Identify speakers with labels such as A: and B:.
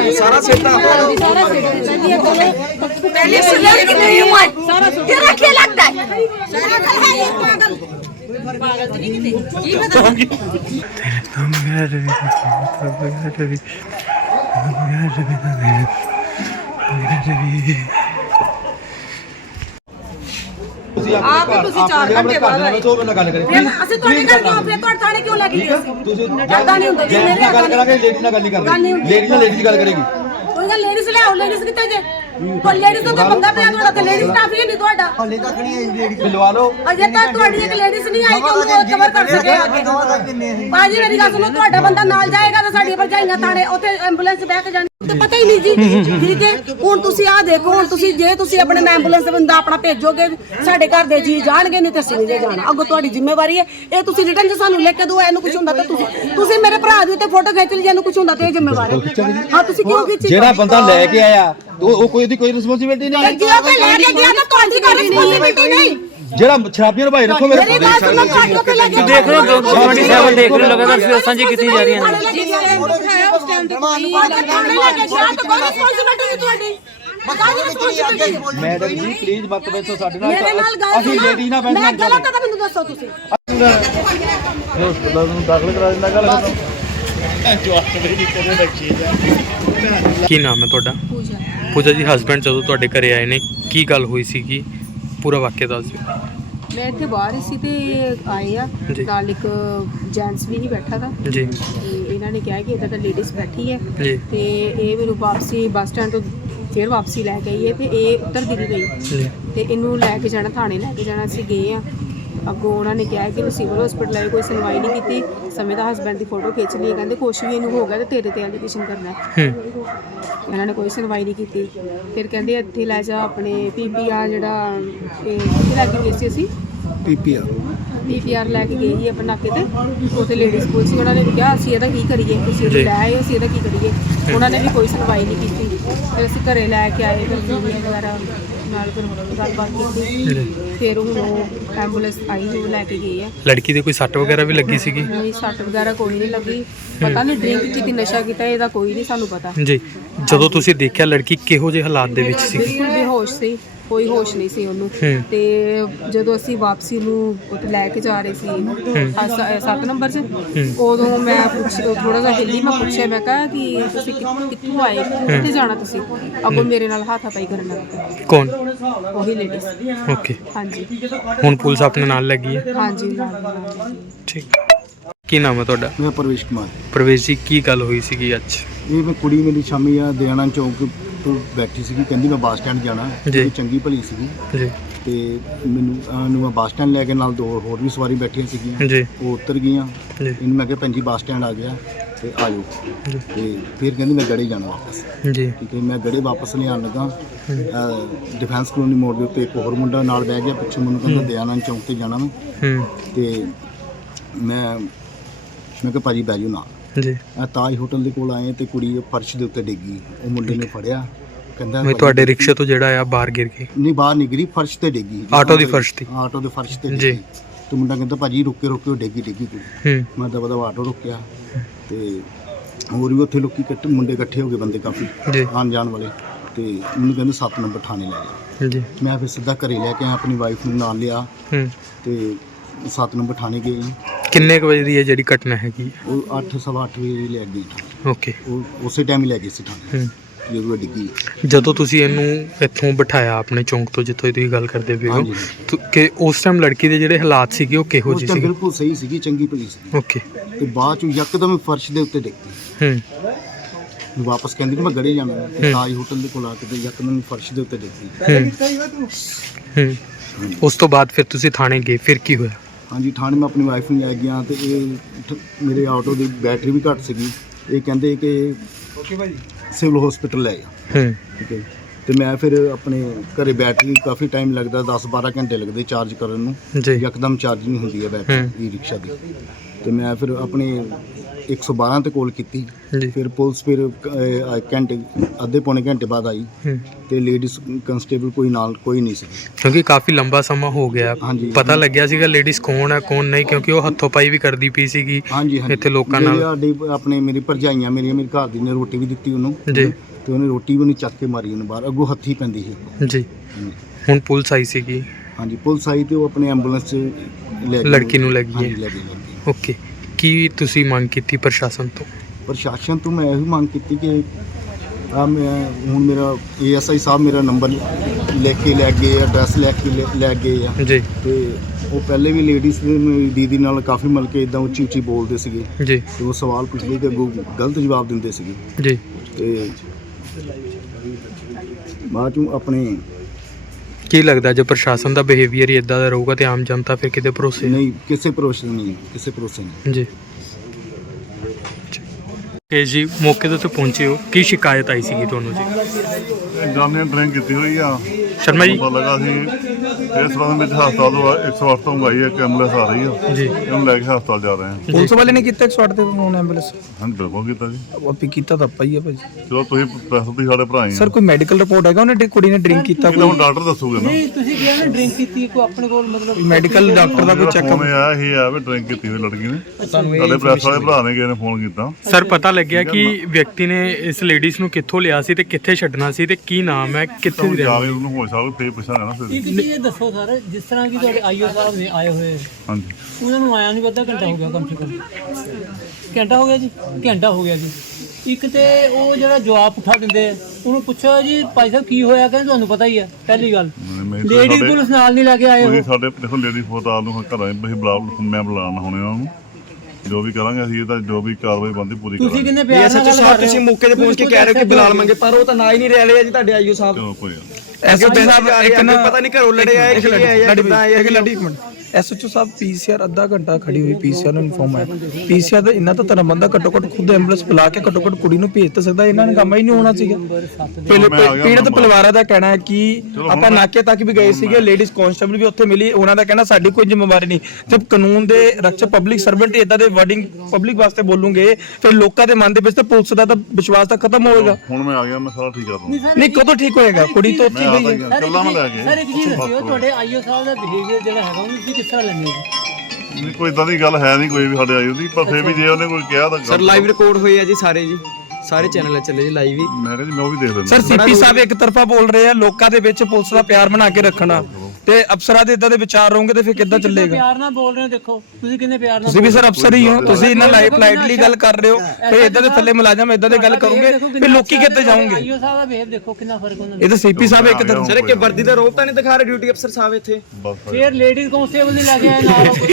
A: सारा सेटा
B: सारा सेट जी चलो पहले से लेके नहीं हुआ सारा तेरा क्या लगता है पागल है ये पागल तो नहीं किसी जी बता आप ਤੁਸੀਂ 4 ਘੰਟੇ ਬਾਅਦ ਆਏ
A: ਤੋਂ ਬਿਨਾਂ ਗੱਲ ਕਰੇ
B: ਅਸੀਂ ਤੁਹਾਡੇ ਘਰ ਕਿਉਂ ਫਿਰ ਤੁਹਾਡੇ ਥਾਣੇ ਕਿਉਂ ਲੱਗੀ
A: ਤੁਸੀਂ
B: ਏਦਾਂ ਨਹੀਂ ਹੁੰਦਾ ਜੀ ਮੇਰੇ
A: ਗੱਲ ਕਰਾਂਗੇ ਲੇਡੀ ਨਾਲ ਗੱਲ ਨਹੀਂ ਕਰਨੀ ਲੇਡੀ ਨਾਲ ਲੇਡੀ ਦੀ ਗੱਲ ਕਰੇਗੀ
B: ਕੋਈ ਗੱਲ ਲੇਡੀਜ਼ ਲੈ ਆਓ ਲੇਡੀਜ਼ ਕਿੱਥੇ ਜੇ ਕੋਈ ਲੇਡੀਜ਼ ਤੋਂ ਤਾਂ ਬੰਦਾ ਪਿਆ ਤੁਹਾਡਾ ਤੇ ਲੇਡੀਜ਼ ਸਟਾਫ ਹੀ ਨਹੀਂ ਤੁਹਾਡਾ
C: ਹਲੇ ਤੱਕ ਨਹੀਂ ਆਈ ਲੇਡੀ
A: ਮਿਲਵਾ ਲਓ
B: ਅਜੇ ਤੱਕ ਤੁਹਾਡੀ ਇੱਕ ਲੇਡੀਜ਼ ਨਹੀਂ ਆਈ ਕਿ ਉਹਨੂੰ ਕਵਰ ਕਰ ਸਕੇ ਅੱਗੇ ਬਾਜੀ ਮੇਰੀ ਗੱਲ ਸੁਣੋ ਤੁਹਾਡਾ ਬੰਦਾ ਨਾਲ ਜਾਏਗਾ ਤਾਂ ਸਾਡੀ ਭਰਜਾਈਆਂ ਥਾਣੇ ਉੱਥੇ ਐਂਬੂਲੈਂਸ ਬਹਿ ਕੇ ਜਾਣੀ ਤਾਂ ਪਤਾ ਹੀ ਨਹੀਂ ਜੀ ਠੀਕ ਹੈ ਹੁਣ ਤੁਸੀਂ ਆਹ ਦੇਖੋ ਹੁਣ ਤੁਸੀਂ ਜੇ ਤੁਸੀਂ ਆਪਣੇ ਐਂਬੂਲੈਂਸ ਦਾ ਬੰਦਾ ਆਪਣਾ ਭੇਜੋਗੇ ਸਾਡੇ ਘਰ ਦੇ ਜੀ ਜਾਣਗੇ ਨਹੀਂ ਤੇ ਅਸੀਂ ਨਹੀਂ ਜਾਣਾ ਅੱਗੋਂ ਤੁਹਾਡੀ ਜ਼ਿੰਮੇਵਾਰੀ ਹੈ ਇਹ ਤੁਸੀਂ ਰਿਟਰਨ 'ਚ ਸਾਨੂੰ ਲਿਖ ਕੇ ਦਿਓ ਇਹਨੂੰ ਕੁਝ ਹੁੰਦਾ ਤਾਂ ਤੁਸੀਂ ਮੇਰੇ ਭਰਾ ਦੀ ਉੱਤੇ ਫੋਟੋ ਖਿੱਚ ਲਈ ਇਹਨੂੰ ਕੁਝ ਹੁੰਦਾ ਤੇ ਇਹ ਜ਼ਿੰਮੇਵਾਰ ਹੈ ਹਾਂ ਤੁਸੀਂ ਕਿਉਂ ਖਿੱਚੀ
A: ਜਿਹੜਾ ਬੰਦਾ ਲੈ ਕੇ ਆਇਆ ਉਹ ਕੋਈ ਰਿਸਪੌਂਸਿਬਿਲਟੀ ਨਹੀਂ
B: ਜੇ ਉਹ ਲੈ ਕੇ ਗਿਆ ਤਾਂ ਤੁਹਾਡੀ ਕੋਈ ਰਿਸਪੌਂਸਿਬਿਲਟੀ ਨਹੀਂ
A: ਜਿਹੜਾ ਸ਼ਰਾਬੀਆਂ ਨੂੰ ਭਾਈ ਰੱਖੋ ਮੇਰੇ
B: ਮੇਰੀ ਬਾਤ ਸੁਣੋ ਕਾਟੋ ਤੇ ਲੈ ਕੇ
D: ਦੇਖ ਲਓ 27 ਦੇਖ ਲਓ ਲਗਾਤਾਰ ਫਿਰੋਸਾਂ ਜੀ ਕੀਤੀ ਜਾ ਰਹੀਆਂ ਨੇ
B: ਉਸ ਟਾਈਮ ਤੇ ਕੋਈ ਲੈ ਕੇ ਗਿਆ ਤਾਂ ਕੋਈ ਰਿਸਪੌਂਸਿਬਿਲਟੀ ਨਹੀਂ ਤੁਹਾਡੀ
A: ਮੈਡਮ ਜੀ ਪਲੀਜ਼ ਮਤ ਬੈਠੋ ਸਾਡੇ
B: ਮੇਰੇ ਨਾਲ ਗੱਲ
A: ਅਸੀਂ ਲੇਡੀ ਨਾਲ
B: ਮੈਂ
A: ਬੈਠਣਾ
B: ਗਲਤ ਤਾਂ ਮੈਨੂੰ ਦੱਸੋ ਤੁਸੀਂ
A: ਹਸਪਤਾਲ ਨੂੰ ਦਾਖਲ ਕਰਾ ਦਿੰਦਾ ਗੱਲ ਖਤਮ
D: ਕੀ ਨਾਮ ਹੈ ਤੁਹਾਡਾ? ਪੂਜਾ ਜੀ ਹਸਬੈਂਡ ਜਦੋਂ ਤੁਹਾਡੇ ਘਰੇ ਆਏ ਨੇ ਕੀ ਗੱਲ ਹੋਈ ਸੀਗੀ ਪੂਰਾ ਵਾਕਿਆ ਦੱਸ ਦਿਓ।
E: ਮੈਂ ਇੱਥੇ ਬਾਹਰ ਹੀ ਸੀ ਤੇ ਆਏ ਆ
D: ਜੀ।
E: ਨਾਲ ਇੱਕ ਜੈਂਟਸ ਵੀ ਹੀ ਬੈਠਾ ਤਾ
D: ਜੀ
E: ਤੇ ਇਹਨਾਂ ਨੇ ਕਿਹਾ ਕਿ ਇੱਦਾਂ ਤਾਂ ਲੇਡੀਜ਼ ਬੈਠੀ ਹੈ
D: ਜੀ
E: ਤੇ ਇਹ ਮੈਨੂੰ ਵਾਪਸੀ ਬੱਸ ਸਟੈਂਡ ਤੋਂ ਫਿਰ ਵਾਪਸੀ ਲੈ ਕੇ ਆਈ ਹੈ ਤੇ ਇਹ ਉੱਤਰਦੀ ਨਹੀਂ ਗਈ
D: ਜੀ
E: ਤੇ ਇਹਨੂੰ ਲੈ ਕੇ ਜਾਣਾ ਥਾਣੇ ਲੈ ਕੇ ਜਾਣਾ ਅਸੀਂ ਗਏ ਆ ਅੱਗੋਂ ਉਹਨਾਂ ਨੇ ਕਿਹਾ ਕਿ ਸਿਵਲ ਹਸਪੀਟਲ ਆਏ ਕੋਈ ਸੁਣਵਾਈ ਨਹੀਂ ਕੀਤੀ ਸਮੇਂ ਦਾ ਹਸਬੈਂਡ ਦੀ ਫੋਟੋ ਖਿੱਚ ਲਈ ਕਹਿੰਦੇ ਕੁਛ ਵੀ ਇਹਨੂੰ ਹੋ ਗਿਆ ਤੇ ਤੇਰੇ ਤੇ ਐਲੀਗੇਸ਼ਨ ਕਰਨਾ ਇਹਨਾਂ ਨੇ ਕੋਈ ਸੁਣਵਾਈ ਨਹੀਂ ਕੀਤੀ ਫਿਰ ਕਹਿੰਦੇ ਇੱਥੇ ਲੈ ਜਾ ਆਪਣੇ ਪੀਪੀਆਰ ਜਿਹੜਾ ਇਹ ਕਿੱਥੇ ਲੈ ਕੇ ਗਏ ਸੀ ਅਸੀਂ ਪੀਪੀਆਰ ਲੈ ਕੇ ਗਏ ਸੀ ਆਪਣਾ ਨਾਕੇ ਤੇ ਉੱਥੇ ਲੇਡੀਜ਼ ਕੋਲ ਸੀ ਉਹਨਾਂ ਨੇ ਵੀ ਕਿਹਾ ਅਸੀਂ ਇਹਦਾ ਕੀ ਕਰੀਏ ਤੁਸੀਂ ਇਹਨੂੰ ਲੈ ਆਏ ਅਸੀਂ ਇਹਦਾ ਕੀ ਕਰੀਏ ਉਹਨਾਂ ਨੇ ਵੀ ਕੋਈ ਸੁਣਵਾਈ ਨਹੀਂ ਕੀਤੀ ਫਿਰ ਅਸੀਂ ਘਰੇ ਲੈ ਕੇ ਆਏ ਫਿਰ ਵੀਡੀਓ ਵਗੈਰਾ ਨਾਲ ਫਿਰ ਗੱਲਬਾਤ ਕੀਤੀ ਫਿਰ ਉਹ ਐਂਬੂਲੈਂਸ ਆਈ ਉਹ ਲੈ ਕੇ ਗਈ ਆ
D: ਲੜਕੀ ਦੇ ਕੋਈ ਸੱਟ ਵਗੈਰਾ ਵੀ ਲੱਗੀ ਸੀਗੀ?
E: ਨਹੀਂ ਸੱਟ ਵਗੈਰਾ ਕੋਈ ਨਹੀਂ ਲੱਗੀ ਪਤਾ ਨਹੀਂ ਡਰਿੰਕ ਚ ਕੀ ਨਸ਼ਾ ਕੀਤਾ ਇਹਦਾ ਕੋਈ ਨਹੀਂ ਸਾਨੂੰ ਪਤਾ
D: ਜੀ ਜਦੋਂ ਤੁਸੀਂ ਦੇਖਿਆ ਲੜਕੀ ਕਿਹੋ ਜਿਹੇ ਹਾਲਾਤ ਦੇ ਵਿੱਚ ਸੀ?
E: ਬਿਲਕੁਲ ਬੇਹੋਸ਼ ਸੀ ਕੋਈ ਹੋਸ਼ ਨਹੀਂ ਸੀ ਉਹਨੂੰ ਤੇ ਜਦੋਂ ਅਸੀਂ ਵਾਪਸੀ ਨੂੰ ਉੱਥੇ ਲੈ ਕੇ ਜਾ ਰਹੇ ਸੀ 7 ਨੰਬਰ 'ਚ ਉਦੋਂ ਮੈਂ ਥੋੜਾ ਜਿਹਾ ਹਿੱਲੀ ਮੈਂ ਪੁੱਛਿਆ ਮੈਂ ਕਿਹਾ ਕਿ ਤੁਸੀਂ ਕਿੱਥੋਂ ਆਏ ਕਿੱਥੇ ਜਾਣਾ ਤੁਸੀਂ ਅੱਗੋਂ ਮੇਰੇ ਨਾਲ ਹੱਥਾਪਾਈ ਕਰਨ ਲੱਗ ਪਏ
D: ਕੌਣ?
E: ਉਹੀ ਲੇਡੀਜ਼
D: ਓਕੇ
E: ਹਾਂਜੀ
D: ਹੁਣ ਪੁਲਿਸ ਆਪਣੇ ਨਾਲ ਲੱਗੀ ਹੈ?
E: ਹਾਂਜੀ
D: ਠੀਕ ਕੀ ਨਾਮ ਹੈ ਤੁਹਾਡਾ?
C: ਮੈਂ ਪ੍ਰਵੇਸ਼ ਕੁਮਾਰ
D: ਪ੍ਰਵੇਸ਼ ਜੀ ਕੀ ਗੱਲ ਹੋਈ ਸੀਗੀ ਅੱਜ?
C: ਇਹ ਮੈਂ ਕੁੜੀ ਮੇਰੀ ਸ਼ਾਮੀ ਆ ਦਿਆਣਾ ਚੌਂਕ ਤੋਂ ਬੈਠੀ ਸੀਗੀ ਕਹਿੰਦੀ ਮੈਂ ਬੱਸ ਸਟੈਂਡ ਜਾਣਾ
D: ਜੀ।
C: ਚੰਗੀ ਭਲੀ ਸੀਗੀ
D: ਜੀ
C: ਤੇ ਮੈਨੂੰ ਮੈਂ ਬੱਸ ਸਟੈਂਡ ਲੈ ਕੇ ਨਾਲ ਦੋ ਹੋਰ ਵੀ ਸਵਾਰੀ ਬੈਠੀਆਂ ਸੀਗੀਆਂ
D: ਜੀ
C: ਉਹ ਉਤਰ ਗਈਆਂ
D: ਜੀ
C: ਇਹਨੂੰ ਮੈਂ ਕਿਹਾ ਭੈਣ ਜੀ ਬੱਸ ਸਟੈਂਡ ਆ ਗਿਆ ਤੇ ਆ ਜਾਓ
D: ਜੀ
C: ਤੇ ਫਿਰ ਕਹਿੰਦੀ ਮੈਂ ਗੜੇ ਜਾਣਾ ਵਾਪਸ
D: ਜੀ
C: ਠੀਕ ਹੈ ਮੈਂ ਗੜੇ ਵਾਪਸ ਲਿਆਉਣ ਲੱਗਾ ਡਿਫੈਂਸ ਕਲੋਨੀ ਮੋੜ ਦੇ ਉੱਤੇ ਇੱਕ ਹੋਰ ਮੁੰਡਾ ਨਾਲ ਬਹਿ ਗਿਆ ਪਿੱਛੇ ਮੈਨੂੰ ਕਹਿੰਦਾ ਦਿਆਨੰਦ ਚੌਂਕ ਤੇ ਜਾਣਾ ਮੈਂ ਤੇ ਮੈਂ ਕਿਹਾ ਭਾਜੀ ਬਹਿ ਜਾਓ ਨਾਲ
D: ਜੀ
C: ਆ ਤਾਜ ਹੋਟਲ ਦੇ ਕੋਲ ਆਏ ਤੇ ਕੁੜੀ ਫਰਸ਼ ਦੇ ਉੱਤੇ ਡਿੱਗੀ ਉਹ ਮੁੰਡੇ ਨੇ ਫੜਿਆ ਕਹਿੰਦਾ
D: ਮੈਂ ਤੁਹਾਡੇ ਰਿਕਸ਼ੇ ਤੋਂ ਜਿਹੜਾ ਆ ਬਾਹਰ ਗਿਰ ਗਈ?
C: ਨਹੀਂ ਬਾਹਰ ਨਹੀਂ ਗਿਰੀ ਫਰਸ਼ ਤੇ ਡਿੱਗੀ
D: ਆਟੋ ਦੀ ਫਰਸ਼ ਤੇ?
C: ਆਟੋ ਦੇ ਫਰਸ਼ ਤੇ
D: ਜੀ।
C: ਡਿੱਗੀ ਤੇ ਮੁੰਡਾ ਕਹਿੰਦਾ ਭਾਜੀ ਰੁਕੇ ਉਹ ਡਿੱਗੀ ਕੁੜੀ ਮੈਂ ਦਬਾ ਦਬਾ ਆਟੋ ਰੁਕਿਆ ਤੇ ਹੋਰ ਵੀ ਉੱਥੇ ਲੋਕੀ ਮੁੰਡੇ ਇਕੱਠੇ ਹੋ ਗਏ ਬੰਦੇ ਕਾਫੀ
D: ਜੀ
C: ਆਉਣ ਜਾਣ ਵਾਲੇ ਤੇ ਮੈਨੂੰ ਕਹਿੰਦੇ 7 ਨੰਬਰ ਥਾਣੇ ਲੈ ਜਾ
D: ਜੀ
C: ਮੈਂ ਫਿਰ ਸਿੱਧਾ ਘਰੇ ਲੈ ਕੇ ਆਇਆ ਆਪਣੀ ਵਾਈਫ ਨੂੰ ਨਾਲ ਲਿਆ ਤੇ 7 ਨੰਬਰ ਥਾਣੇ ਗਏ
D: ਕਿੰਨੇ ਕੁ ਵਜੇ ਦੀ ਹੈ ਜਿਹੜੀ ਘਟਨਾ ਹੈਗੀ?
C: ਉਹ 8:30 ਵਜੇ ਲੈ ਗਏ
D: ਓਕੇ
C: ਉਹ ਉਸੇ ਟਾਈਮ ਹੀ ਲੈ ਗਏ ਸੀ ਥਾਣੇ ਜਦੋਂ ਡਿੱਗੀ
D: ਜਦੋਂ ਤੁਸੀਂ ਇਹਨੂੰ ਇੱਥੋਂ ਬਿਠਾਇਆ ਆਪਣੇ ਚੌਂਕ ਤੋਂ ਜਿੱਥੋਂ ਤੁਸੀਂ ਗੱਲ ਕਰਦੇ ਪਏ ਹੋ
C: ਹਾਂਜੀ।
D: ਕਿ ਉਸ ਟਾਈਮ ਲੜਕੀ ਦੇ ਜਿਹੜੇ ਹਾਲਾਤ ਸੀਗੇ ਉਹ ਕਿਹੋ
C: ਉਸ
D: ਜਿਹੇ
C: ਟਾਈਮ
D: ਸੀਗੇ?
C: ਬਿਲਕੁਲ ਸਹੀ ਸੀਗੀ ਚੰਗੀ ਭਲੀ ਸੀ
D: ਓਕੇ
C: ਤੇ ਬਾਅਦ ਚ ਯਕਦਮ ਫਰਸ਼ ਦੇ ਉੱਤੇ ਡਿੱਗੀ ਵਾਪਸ ਕਹਿੰਦੀ ਕਿ ਮੈਂ ਗੜੇ ਜਾਣਾ ਤੇ ਤਾਜ ਹੋਟਲ ਦੇ ਕੋਲ ਆ ਕੇ ਤੇ ਯਕਦਮ ਫਰਸ਼ ਦੇ ਉੱਤੇ ਡਿੱਗੀ
D: ਉਸ ਤੋਂ ਬਾਅਦ ਫਿਰ ਤੁਸੀਂ ਥਾਣੇ ਗਏ ਫਿਰ ਕੀ ਹੋਇਆ?
C: ਹਾਂਜੀ ਥਾਣੇ ਮੈਂ ਆਪਣੀ ਵਾਈਫ ਨੂੰ ਲੈ ਗਿਆ ਤੇ ਇਹ ਮੇਰੇ ਆਟੋ ਦੀ ਬੈਟਰੀ ਵੀ ਘੱਟ ਸੀਗੀ ਇਹ ਕਹਿੰਦੇ ਕਿ ਸਿਵਲ ਹਸਪੀਟਲ ਲੈ ਜਾ ਠੀਕ ਹੈ ਤੇ ਮੈਂ ਫਿਰ ਆਪਣੇ ਘਰੇ ਬੈਟਰੀ ਕਾਫੀ ਟਾਈਮ ਲੱਗਦਾ 10-12 ਘੰਟੇ ਲੱਗਦੇ ਚਾਰਜ ਕਰਨ ਨੂੰ
D: ਜੀ
C: ਯਕਦਮ ਚਾਰਜ ਨਹੀਂ ਹੁੰਦੀ ਹੈ ਬੈਟਰੀ ਈ ਰਿਕਸ਼ਾ ਦੀ ਤੇ ਮੈਂ ਫਿਰ ਆਪਣੇ 112 ਤੇ ਕਾਲ ਕੀਤੀ।
D: ਜੀ
C: ਫਿਰ ਪੁਲਿਸ ਫਿਰ ਘੰਟੇ ਅੱਧੇ ਪੌਣੇ ਘੰਟੇ ਬਾਅਦ ਆਈ ਤੇ ਲੇਡੀਜ਼ ਕਨਸਟੇਬਲ ਕੋਈ ਨਹੀਂ ਸੀ।
D: ਕਿਉਂਕਿ ਕਾਫੀ ਲੰਬਾ ਸਮਾਂ ਹੋ ਗਿਆ,
C: ਹਾਂਜੀ।
D: ਪਤਾ ਲੱਗਿਆ ਸੀਗਾ ਲੇਡੀਜ਼ ਕੌਣ ਹੈ ਕੌਣ ਨਹੀਂ, ਕਿਉਂਕਿ ਉਹ ਹੱਥੋਂ ਪਾਈ ਵੀ ਕਰਦੀ ਪਈ ਸੀਗੀ
C: ਹਾਂਜੀ
D: ਇੱਥੇ ਲੋਕਾਂ ਨਾਲ।
C: ਮੇਰੀ ਭਰਜਾਈਆਂ ਮੇਰੇ ਘਰ ਦੀ ਨੇ ਰੋਟੀ ਵੀ ਦਿੱਤੀ ਉਹਨੂੰ
D: ਜੀ
C: ਤੇ ਉਹਨੇ ਰੋਟੀ ਵੀ ਨਹੀਂ ਚੱਕ ਕੇ ਮਾਰੀ ਉਹਨੂੰ ਬਾਹਰ, ਅੱਗੋਂ ਹੱਥੀ ਪੈਂਦੀ ਸੀ।
D: ਜੀ ਹੁਣ ਪੁਲਿਸ ਆਈ ਸੀਗੀ,
C: ਹਾਂਜੀ ਪੁਲਿਸ ਆਈ ਤੇ ਉਹ ਆਪਣੇ ਐਂਬੂਲੈਂਸ 'ਚ ਲੈ ਗਈ,
D: ਲੜਕੀ ਨੂੰ ਲੈ ਗਈ
C: ਹਾਂਜੀ,
D: ਹੈ।
C: ਲੈ ਗਈ।
D: ਓਕੇ, ਕੀ ਤੁਸੀਂ ਮੰਗ ਕੀਤੀ ਪ੍ਰਸ਼ਾਸਨ ਤੋਂ?
C: ਪ੍ਰਸ਼ਾਸਨ ਤੋਂ ਮੈਂ ਇਹੀ ਮੰਗ ਕੀਤੀ ਕਿ ਮੈਂ ਹੁਣ ਮੇਰਾ ASI ਸਾਹਿਬ ਮੇਰਾ ਨੰਬਰ ਲੈ ਕੇ ਲੈ ਗਏ, ਐਡਰੈਸ ਲੈ ਕੇ ਲੈ ਗਏ ਆ
D: ਜੀ
C: ਤੇ ਉਹ ਪਹਿਲੇ ਵੀ ਲੇਡੀਜ਼ ਮੇਰੀ ਦੀਦੀ ਨਾਲ ਕਾਫੀ ਮਿਲ ਕੇ ਇਦਾਂ ਉੱਚੀ ਉੱਚੀ ਬੋਲਦੇ ਸੀਗੇ
D: ਜੀ
C: ਤੇ ਉਹ ਸਵਾਲ ਪੁੱਛਦੇ ਤੇ ਅੱਗੋਂ ਗਲਤ ਜਵਾਬ ਦਿੰਦੇ ਸੀਗੇ
D: ਜੀ
C: ਤੇ ਬਾਅਦ ਚੋਂ ਆਪਣੇ
D: ਕੀ ਲੱਗਦਾ ਜੇ ਪ੍ਰਸ਼ਾਸਨ ਦਾ ਬਿਹੇਵੀਅਰ ਹੀ ਇਦਾਂ ਦਾ ਰਹੂਗਾ ਤੇ ਆਮ ਜਨਤਾ ਫਿਰ ਕਿਤੇ ਭਰੋਸੇ
C: ਨਹੀਂ ਕਿਸੇ ਭਰੋਸੇ ਨਹੀਂ।
D: ਜੀ ਕਿ ਜੀ ਮੌਕੇ ਤੇ ਤੁਸੀਂ ਪਹੁੰਚੇ ਹੋ, ਕੀ ਸ਼ਿਕਾਇਤ ਆਈ ਸੀਗੀ ਤੁਹਾਨੂੰ ਜੀ?
F: ਜਾਨੇ ਡਰਿੰਕ ਕੀਤੀ ਹੋਈ ਆ
D: ਸ਼ਰਮਾ ਜੀ।
F: ਪਤਾ ਲੱਗਾ ਸੀ ਇਸ ਸੰਬੰਧ ਵਿੱਚ ਹਸਪਤਾਲ ਤੋਂ 108 ਤੋਂ ਮੰਗਾਈ ਹੈ ਕਿ ਐਂਬੂਲੈਂਸ ਆ ਰਹੀ ਆ
D: ਜੀ
F: ਇਹਨੂੰ ਲੈ ਕੇ ਹਸਪਤਾਲ ਜਾ ਰਹੇ ਹਾਂ।
G: ਪੁਲਿਸ ਵਾਲੇ ਨੇ ਕੀਤਾ 108 ਤੇ ਫੋਨ ਐਂਬੂਲੈਂਸ
F: ਹਾਂ ਬਿਲਕੁਲ ਕੀਤਾ ਜੀ।
G: ਆਪੀ ਕੀਤਾ ਤਾਂ ਆਪਾਂ ਹੀ ਆ ਭਾਜੀ।
F: ਚਲੋ ਤੁਸੀਂ ਪ੍ਰੈਸ ਦੀ ਸਾਡੇ ਭਰਾ ਹੀ ਆ।
G: ਸਰ ਕੋਈ ਮੈਡੀਕਲ ਰਿਪੋਰਟ ਹੈਗਾ ਉਹਨੇ ਕੁੜੀ ਨੇ ਡਰਿੰਕ ਕੀਤਾ?
F: ਇਹ ਤਾਂ ਹੁਣ ਡਾਕਟਰ ਦੱਸੂਗੇ ਨਾ।
G: ਤੁਸੀਂ ਕਿਹਾ ਨਾ ਡਰਿੰਕ ਕੀਤੀ ਕੋਈ ਆਪਣੇ ਕੋਲ ਮਤਲਬ ਮੈਡੀਕਲ ਡਾਕਟਰ ਦਾ ਕੋਈ ਚੈੱਕਅਪ?
F: ਫੋਨ ਆਇਆ ਇਹ ਆ ਵੀ ਡਰਿੰਕ ਕੀਤੀ ਹੋਈ ਲੜਕੀ ਨੇ, ਸਾਡੇ ਪ੍ਰੈਸ ਵਾਲੇ ਭਰਾ ਨੇ ਕਿਸੇ ਨੇ ਫੋਨ ਕੀਤਾ।
D: ਸਰ ਪਤਾ ਲੱਗਿਆ ਕਿ ਵਿਅਕਤੀ ਨੇ ਇਸ ਲੇਡੀਜ਼ ਨੂੰ ਕਿੱਥੋਂ ਲਿਆ ਸੀ ਤੇ ਕਿੱਥੇ ਛੱਡਣਾ ਸੀ ਤੇ ਕੀ ਨਾਮ ਹੈ, ਕਿੱਥੇ ਦੀ
F: ਜਾ
D: ਰਹਿਣ
F: ਕੇ ਉਹਨੂੰ ਹੋਏ ਸਾਹਿਬ ਫੇਰ ਪੁੱਛਾਂਗੇ ਨਾ ਫਿਰ।
H: ਇੱਕ ਚੀਜ਼ ਇਹ ਦੱਸੋ ਸਰ, ਜਿਸ ਤਰ੍ਹਾਂ ਕਿ ਤੁਹਾਡੇ ਆਈਓ ਸਾਹਿਬ ਨੇ ਆਏ ਹੋਏ,
F: ਹਾਂਜੀ
H: ਉਹਨਾਂ ਨੂੰ ਆਇਆ ਨਹੀਂ ਅੱਧਾ ਘੰਟਾ ਹੋ ਗਿਆ, ਕਮ ਸੇ ਕਮ ਘੰਟਾ ਹੋ ਗਿਆ ਜੀ, ਘੰਟਾ ਹੋ ਗਿਆ ਜੀ। ਇੱਕ ਤੇ ਉਹ ਜਿਹੜਾ ਜਵਾਬ ਉਠਾ ਦਿੰਦੇ ਆ, ਉਹਨੂੰ ਪੁੱਛੋ ਜੀ ਭਾਈ ਸਾਹਿਬ ਕੀ ਹੋਇਆ, ਕਹਿੰਦੇ ਤੁਹਾਨੂੰ ਪਤਾ ਹੀ ਹੈ। ਪਹਿਲੀ ਗੱਲ ਲੇਡੀ ਪੁਲਿਸ ਨਾਲ ਨਹੀਂ ਲੈ ਕੇ ਆਏ
F: ਤੁਸੀਂ
H: ਹੋ।
F: ਸਾਡੇ ਦੇਖੋ ਲੇਡੀ ਫੋਟਾਲ ਨੂੰ ਘਰਾਂ ਅਸੀਂ ਮੈਂ ਬੁਲਾਣਾ ਹੁਣੇ ਉਹਨਾਂ ਨੂੰ, ਜੋ ਵੀ ਕਰਾਂਗੇ ਅਸੀਂ ਇਹਦਾ ਜੋ ਵੀ ਕਾਰਵਾਈ ਬਣਦੀ ਪੂਰੀ
H: ਤੁਸੀਂ
F: ਕਰਾਂਗੇ।
H: ਕਿੰਨੇ ਪਿਆਰ ਨਾਲ ਗੱਲ ਕਰ ਰਹੇ ਹੋ?
G: ਤੁਸੀਂ ਮੌਕੇ ਤੇ ਪਹੁੰਚ ਕੇ ਕਹਿ ਰਹੇ ਹੋ ਕਿ ਬਿਲਾਲ ਮੰਗੇ, ਪਰ ਉਹ ਤਾਂ ਨਾ ਹੀ ਨਹੀਂ ਰਹਿ ਰਹੇ ਜੀ ਤੁਹਾਡੇ ਆਈਓ ਸਾਹਿਬ।
F: ਚਲੋ ਕੋਈ ਗੱਲ ਨੀ।
G: ਐਸਓਚਓ ਸਾਹਿਬ ਇੱਕ ਨਾ ਪਤਾ ਨਹੀਂ ਘਰੋਂ ਲੜੇ ਆਏ ਕਿ ਇੱਕ ਮਿੰਟ ਐਸਓਚਓ ਸਾਹਿਬ PCR ਅੱਧਾ ਘੰਟਾ ਖੜੀ ਹੋਈ, PCR ਨੂੰ ਇਨਫੋਰਮ ਆਇਆ। PCR ਦਾ ਇੰਨਾ ਤਾਂ ਧਰਮ ਬੰਦਾ ਘੱਟੋ ਘੱਟ ਖੁਦ ਐਂਬੂਲੈਂਸ ਬੁਲਾ ਕੇ ਘੱਟੋ ਘੱਟ ਕੁੜੀ ਨੂੰ ਭੇਜ ਤਾਂ ਸਕਦਾ, ਇਹਨਾਂ ਨੇ ਕੰਮ ਹੀ ਨਹੀਂ ਹੋਣਾ ਸੀਗਾ। ਪੀੜਤ ਪਰਿਵਾਰਾਂ ਦਾ ਕਹਿਣਾ ਹੈ ਕਿ ਆਪਾਂ ਨਾਕੇ ਤੱਕ ਵੀ ਗਏ ਸੀਗੇ, ਲੇਡੀਜ਼ ਕਾਂਸਟੇਬਲ ਵੀ ਉੱਥੇ ਮਿਲੀ, ਉਹਨਾਂ ਦਾ ਕਹਿਣਾ ਸਾਡੀ ਕੋਈ ਜ਼ਿੰਮੇਵਾਰੀ ਨਹੀਂ। ਜਦ ਕਾਨੂੰਨ ਦੇ ਰੱਖਿਅਕ ਪਬਲਿਕ ਸਰਵੈਂਟ ਇਦਾਂ ਦੇ ਵਰਡਿੰਗ ਪਬਲਿਕ ਵਾਸਤੇ ਬੋਲੂਗੇ ਫਿਰ ਲੋਕਾਂ ਦੇ ਮਨ ਦੇ ਵਿੱਚ ਤਾਂ ਪੁਲਿਸ ਦਾ ਤਾਂ ਵਿਸ਼ਵਾਸ ਤਾਂ ਖਤਮ ਹੋਏਗਾ।
F: ਹੁਣ ਮੈਂ ਆ ਗਿਆ, ਮੈਂ ਸਾਰਾ ਠੀਕ ਕਰ ਦੂੰਗਾ।
G: ਨਹੀਂ ਕਦੋਂ ਠੀਕ ਹੋਏਗਾ? ਕੁੜੀ ਤਾਂ ਉੱਥੇ ਗਈ ਹੈ।
F: ਕੱਲਾ ਮੈਂ ਲੈ ਕੇ
H: ਸਰ ਇੱਕ ਚੀਜ਼ ਦੱਸਿਓ, ਤੁਹਾਡੇ ਆਈਓ ਸਾਹਿਬ ਦਾ ਬਿਹੇਵੀਅਰ ਜਿਹੜਾ ਹੈਗਾ ਉਹਨੂੰ ਤੁਸੀਂ ਕਿਸ ਤਰ੍ਹਾਂ ਲੈਂਦੇ ਹੋ?
F: ਨਹੀਂ ਕੋਈ ਇਦਾਂ ਦੀ ਗੱਲ ਹੈ ਨਹੀਂ ਕੋਈ ਵੀ ਸਾਡੇ ਆਈ ਉਹਦੀ, ਪਰ ਫਿਰ ਵੀ ਜੇ ਉਹਨੇ ਕੋਈ ਕਿਹਾ ਤਾਂ
I: ਸਰ ਲਾਈਵ ਰਿਕਾਰਡ ਹੋਏ ਆ ਜੀ, ਸਾਰੇ ਚੈਨਲ ਚੱਲੇ ਜੀ ਲਾਈਵ ਹੀ।
F: ਮੈਂ ਕਿਹਾ ਜੀ ਮੈਂ ਉਹ ਵੀ ਦੇਖ ਲੈਂਦਾ।
G: ਸਰ ਸੀਪੀ ਸਾਹਿਬ ਇੱਕ ਤਰਫਾ ਬੋਲ ਰਹੇ ਆ ਲੋਕਾਂ ਦੇ ਵਿੱਚ ਪੁਲਿਸ ਦਾ ਪਿਆਰ ਬਣਾ ਕੇ ਰੱਖਣਾ, ਤੇ ਅਫਸਰਾਂ ਦੇ ਇਦਾਂ ਦੇ ਵਿਚਾਰ ਰਹੋਗੇ ਤੇ ਫਿਰ ਕਿੱਦਾਂ ਚੱਲੇਗਾ?
H: ਪਿਆਰ ਨਾਲ ਬੋਲ ਰਹੇ ਹੋ, ਦੇਖੋ ਤੁਸੀਂ ਕਿੰਨੇ ਪਿਆਰ ਨਾਲ।
G: ਤੁਸੀਂ ਵੀ ਸਰ ਅਫਸਰ ਹੀ ਹੋ, ਤੁਸੀਂ ਇਹਨਾਂ ਲਾਈਟਲੀ ਗੱਲ ਕਰ ਰਹੇ ਹੋ, ਫਿਰ ਇਦਾਂ ਦੇ ਥੱਲੇ ਮੁਲਾਜ਼ਮ ਇਦਾਂ ਦੇ ਗੱਲ ਕਰੋਗੇ ਫਿਰ ਲੋਕੀ ਕਿੱਥੇ ਜਾਓਗੇ?
H: ਆਈਓ ਸਾਹਿਬ ਦਾ ਬਿਹੇਵ ਦੇਖੋ ਕਿੰਨਾ ਫਰਕ ਉਹਨਾਂ
G: ਇਹ ਤਾਂ ਸੀਪੀ ਸਾਹਿਬ ਇੱਕ ਤਰਫਾ
I: ਸਰ ਕਿ ਵਰਦੀ ਦਾ ਰੋਪ ਤਾਂ ਨਹੀਂ ਦਿਖਾ ਰਹੇ ਡਿਊਟੀ ਅਫਸਰ ਸਾਹਿਬ ਇੱਥੇ?
F: ਬਸ
H: ਫਿਰ ਲੇਡੀਜ਼ ਕਾਂਸਟੇਬਲ ਨਹੀਂ ਲੈ ਕੇ ਆਏ ਨਾਲ।